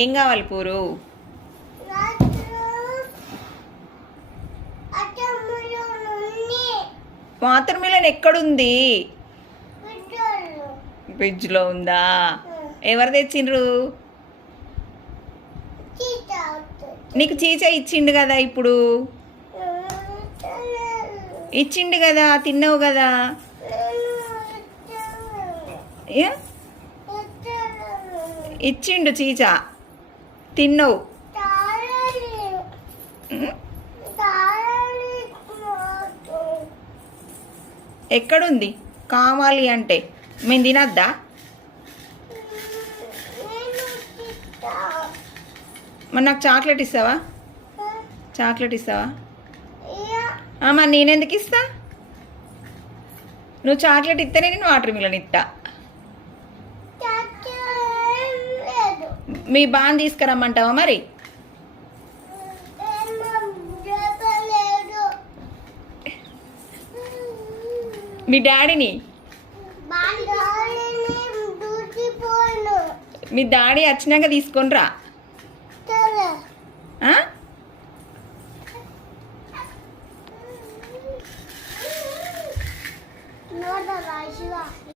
ఏం కావాలి పూరు? Water melon ఎక్కడుంది? ఫ్రిడ్జ్లో ఉందా? ఎవరు తెచ్చిండ్రు? నీకు చీచ ఇచ్చిండు కదా, ఇప్పుడు ఇచ్చిండు కదా, తిన్నావు కదా. ఇచ్చిండు చీచ, తిన్నావు. ఎక్కడుంది? కావాలి అంటే మేము తినద్దా? మరి నాకు చాక్లెట్ ఇస్తావా? చాక్లెట్ ఇస్తావా? మరి నేనెందుకు ఇస్తా? నువ్వు చాక్లెట్ ఇస్తేనే నేను వాటర్ మిలన్ ఇస్తా. మీ బాగా తీసుకురమ్మంటావా మరి? మీ డాడీని? మీ డాడీ వచ్చినాక తీసుకొని రా.